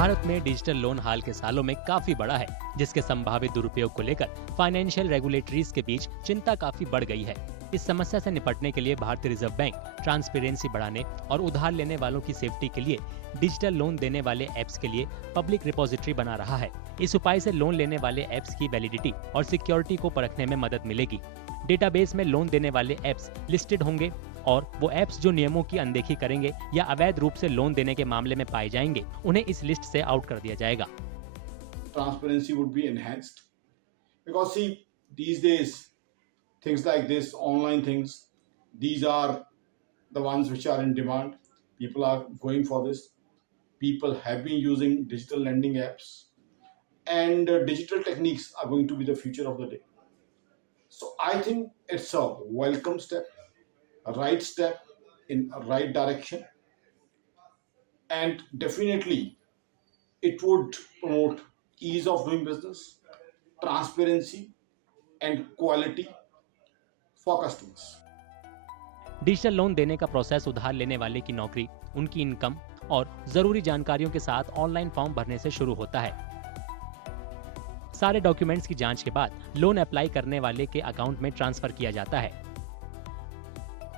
भारत में digital loan हाल के सालों में काफी बढ़ा है, जिसके संभावित दुरुपयोग को लेकर फाइनेंशियल रेगुलेटरीज के बीच चिंता काफी बढ़ गई है। इस समस्या से निपटने के लिए भारतीय रिजर्व बैंक ट्रांसपेरेंसी बढ़ाने और उधार लेने वालों की सेफ्टी के लिए डिजिटल लोन देने वाले ऐप्स के लिए पब्लिक रिपोजिटरी बना रहा है। इस उपाय से लोन लेने वाले ऐप्स की वैलिडिटी और सिक्योरिटी को परखने में मदद मिलेगी। डेटाबेस में लोन देने वाले ऐप्स लिस्टेड होंगे और वो ऐप्स जो नियमों की अनदेखी करेंगे या अवैध रूप से लोन देने के मामले में पाए जाएंगे, उन्हें इस लिस्ट से आउट कर दिया जाएगा। Transparency would be enhanced because see, these days things like this, online things, these are the ones which are in demand. People are going for this. People have been using digital lending apps, and digital techniques are going to be the future of the day. So I think it's a welcome step, a right step in a right direction, and definitely it would promote ease of doing business, transparency, and quality for customers. Digital loan देने का process उधार लेने वाले की नौकरी, उनकी income और जरूरी जानकारियों के साथ ऑनलाइन फॉर्म भरने से शुरू होता है। सारे डॉक्यूमेंट्स की जांच के बाद लोन अप्लाई करने वाले के अकाउंट में ट्रांसफर किया जाता है।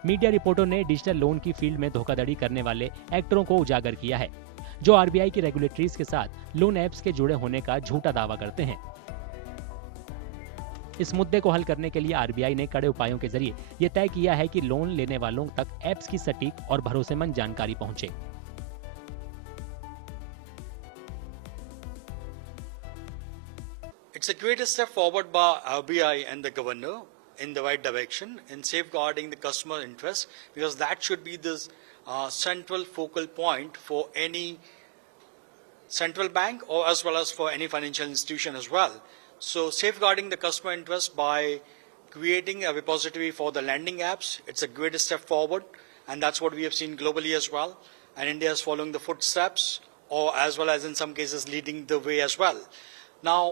मीडिया रिपोर्टों ने डिजिटल लोन की फील्ड में धोखाधड़ी करने वाले एक्टरों को उजागर किया है, जो आरबीआई की रेगुलेटरीज के साथ लोन ऐप्स के जुड़े होने का झूठा दावा करते हैं। इस मुद्दे को हल करने के लिए आरबीआई ने कड़े उपायों के जरिए ये तय किया है कि लोन लेने वालों तक ऐप्स की सटीक और भरोसेमंद जानकारी पहुंचे। It's a great step forward by RBI and the governor in the right direction in safeguarding the customer interest, because that should be the central focal point for any central bank or as well as for any financial institution as well. So safeguarding the customer interest by creating a repository for the lending apps, it's a great step forward, and that's what we have seen globally as well. And India is following the footsteps, or as well as in some cases leading the way as well. Now,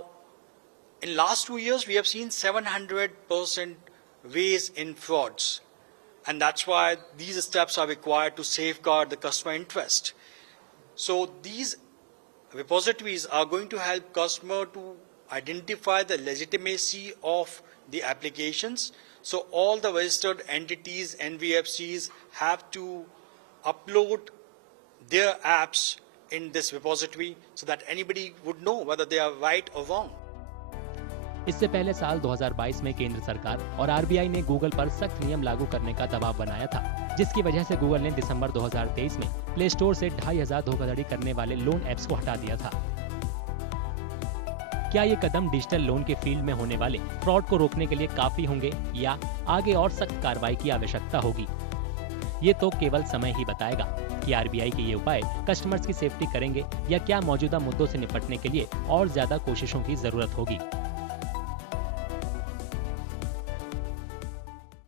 in last 2 years, we have seen 700% raise in frauds, and that's why these steps are required to safeguard the customer interest. So these repositories are going to help customer to identify the legitimacy of the applications. So all the registered entities, NBFCs, have to upload their apps in this repository so that anybody would know whether they are right or wrong. इससे पहले साल 2022 में केंद्र सरकार और RBI ने Google पर सख्त नियम लागू करने का दबाव बनाया था, जिसकी वजह से गूगल ने दिसंबर 2023 में प्ले स्टोर से 2500 धोखाधड़ी करने वाले लोन ऐप्स को हटा दिया था। क्या ये कदम डिजिटल लोन के फील्ड में होने वाले फ्रॉड को रोकने के लिए काफी होंगे या आगे और सख्त कार्रवाई की आवश्यकता होगी? ये तो केवल समय ही बताएगा कि आरबीआई के ये उपाय कस्टमर्स की सेफ्टी करेंगे या क्या मौजूदा मुद्दों से निपटने के लिए और ज्यादा कोशिशों की जरूरत होगी।